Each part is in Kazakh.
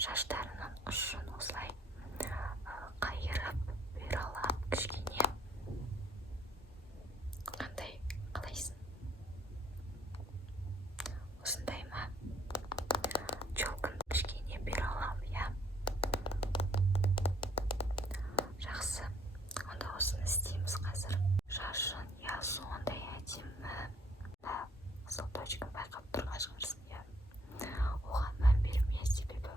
шаштарының ұшын осылай қайырып бұйралап кішкене. Қандай қалайсың? Осындай ма? Челкін кішкене бұйралап, я? Жақсы. Онда осыны істейміз қазір. Шашын, я, сондай әдемі. Қызыл точка байқап тұрған шығарсың, я? Оған мән берме, себебі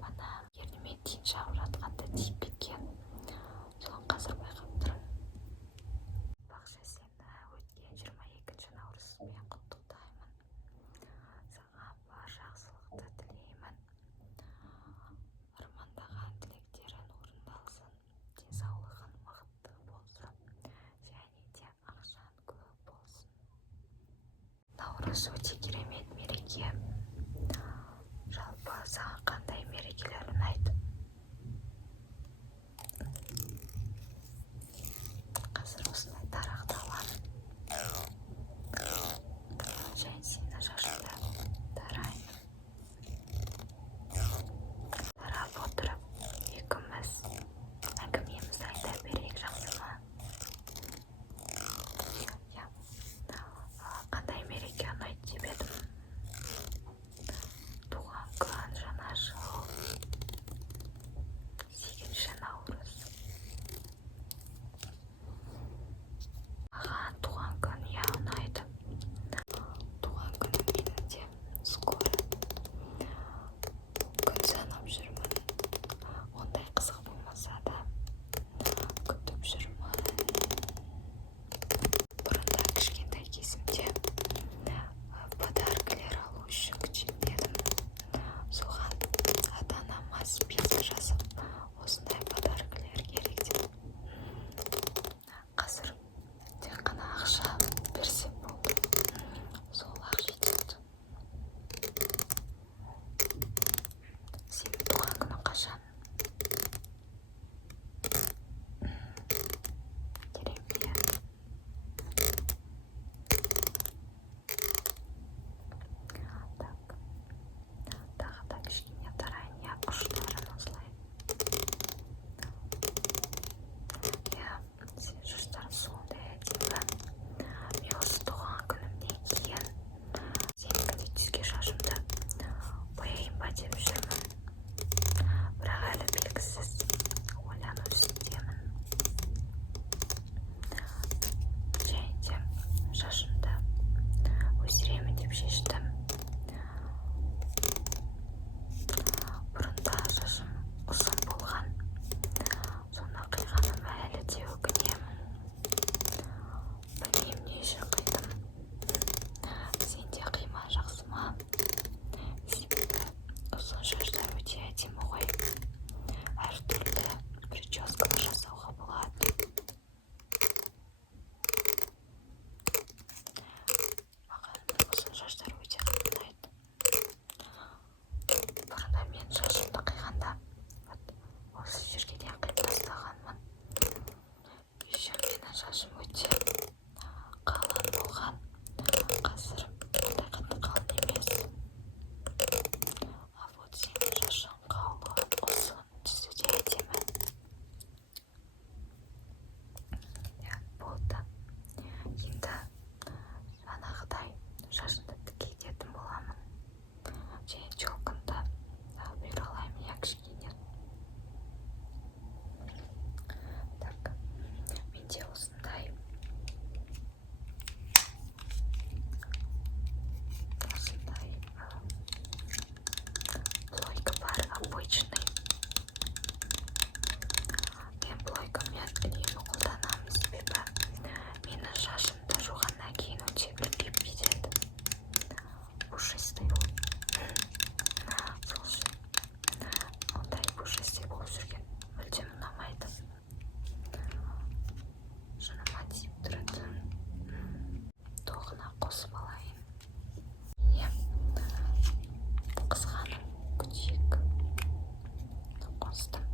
бана ерніме тиын шағып жатқанда тиіп кеткен. Соны қазір байқап тұрмын. Бақша, сені өткен 22 наурызбен құттықтаймын. Саған бар жақсылықты тілеймін. Армандаған тілектерін орындалсын. Денсаулығын мықты болсын. Және де ақшаң көп болсын. Наурыз өте керемет мереке. Жалпы саған қандай мерекелер ұнайды? Қазір осылай тарақты аламын. Және сені шашымды тараймын. Тарап отырып, екеуміз әңгімемізді айта берейік, жақсы ма? Қандай мереке ұнайды деп едім? Туған күн, жаңа жыл, 8 наурыз. Маған туған күн ұнайды. Туған күнім менің де скоро. Күн санап жүрмін. Ондай қызық болмаса да күтіп жүрмін. Бұрында кішкентай кезімде подаркілер алу үшін күтетін едім. Соған ата-анама список жазып, осындай подаркілер керек деп. Қазір тек қана ақша берсем болды. Сол-ақ жетеді. Сенің туған күнің қашан? Керемет. Так. Тағы да кішкене тарайын, я, ұштарын осылай. Я, сен шаштарың сондай әдемі. Мен осы туған күнімнен кейін сенікіндей түске шашымды бояйын ба деп жүрмін. Бірақ әлі белгісіз, ойлану үстіндемін. Және де шашымды өсіремін деп шештім. Бұрында шашым ұзын болған. Соны қиғаныма әлі де өкінемін. Білмеймін не үшін қидым. Сен де қима, жақсы ма? Себебі ұзын шаштар өте әдемі ғой. Әртүрлі прическалар жасауға болады. Маған ұзын шаштар өте ұнайды. Бұрында мен шашымды қиғанда осы жерге дейін қиып тастағанмын. Еще менің шашым өте қалың болған. Қазір ондай қатты қалың емес. А вот сенің шашың қалың, ұзын, түсі де әдемі. Болды. Енді жаңағыдай шашымды тікейтетін боламын. Және челкінді бұйралаймын, я, кішкене. Так, менде осындай плойка бар, обычный. Мен плойкамен үнемі қолданамын, себебі менің шашымды жуғаннан кейін өте үлкейіп кетеді. Пушистый ол. Сол үшін ондай пушистый болып жүрген мүлдем ұнамайды. Жыныма тиіп тұратын тоғына қосып алайын. Қызғаным күтейік. Қостым.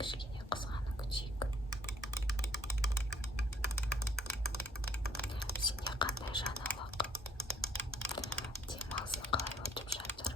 Кішкене қызғаным күтейік. Сенде қандай жаңалық? Демалысың қалай өтіп жатыр?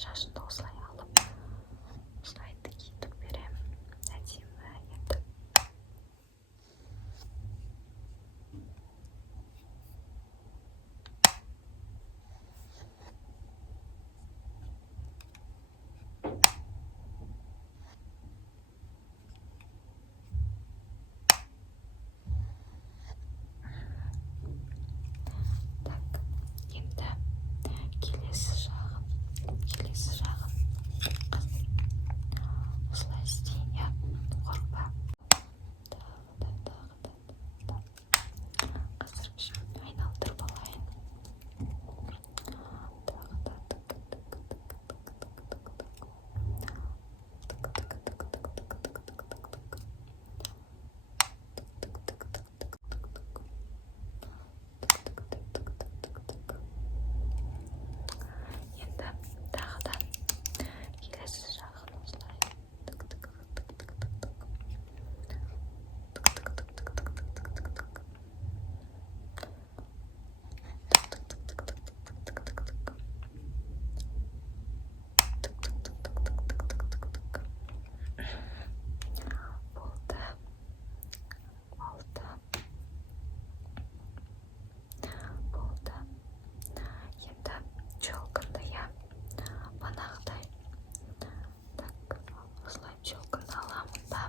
шашымды осылай алып осылай тігіп беремін. Әдемі етіп. Так, енді келесі жағын осылай істейін, иә, қорықпа. Қазір айналдырып алайын. Енді тағыдан келесі жағын осылай болды. Енді челканды, иә, манағыдай. Так, осылай челканды аламын да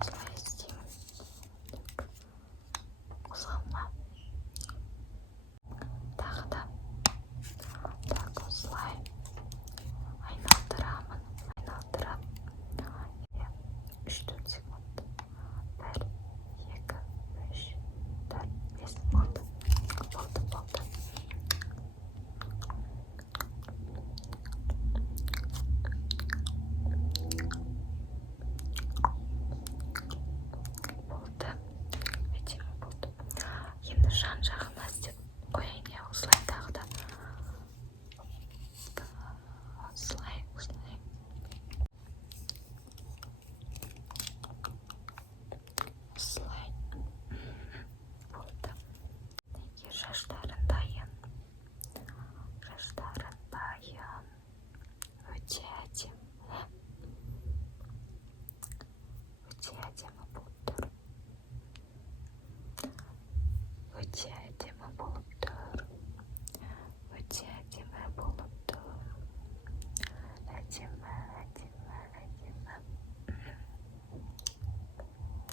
осылай істеймін. Қозғалма. Тағы да так осылай айналдырамын. Айналдырып 3-4 секунд. 1, 2, 3, 4, 5 болды. Болды. Әдемі болды. Енді жан жағына істеп қояйын, иә, осылай тағы да. Осылай. Болды. Шаштарын дайын. Өте әдемі. Өте әдемі болып тұр. Өте әдемі болып тұр. Әдемі.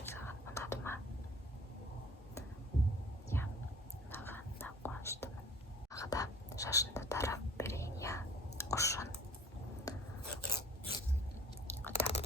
Саған ұнады ма? Я ұнағанына қуаныштымын. Тағы да шашынды тарап берейін, я, ұшын. Так.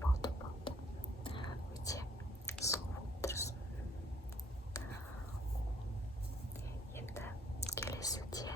Болды. Өте сұлу тұрсың. Енді келесіде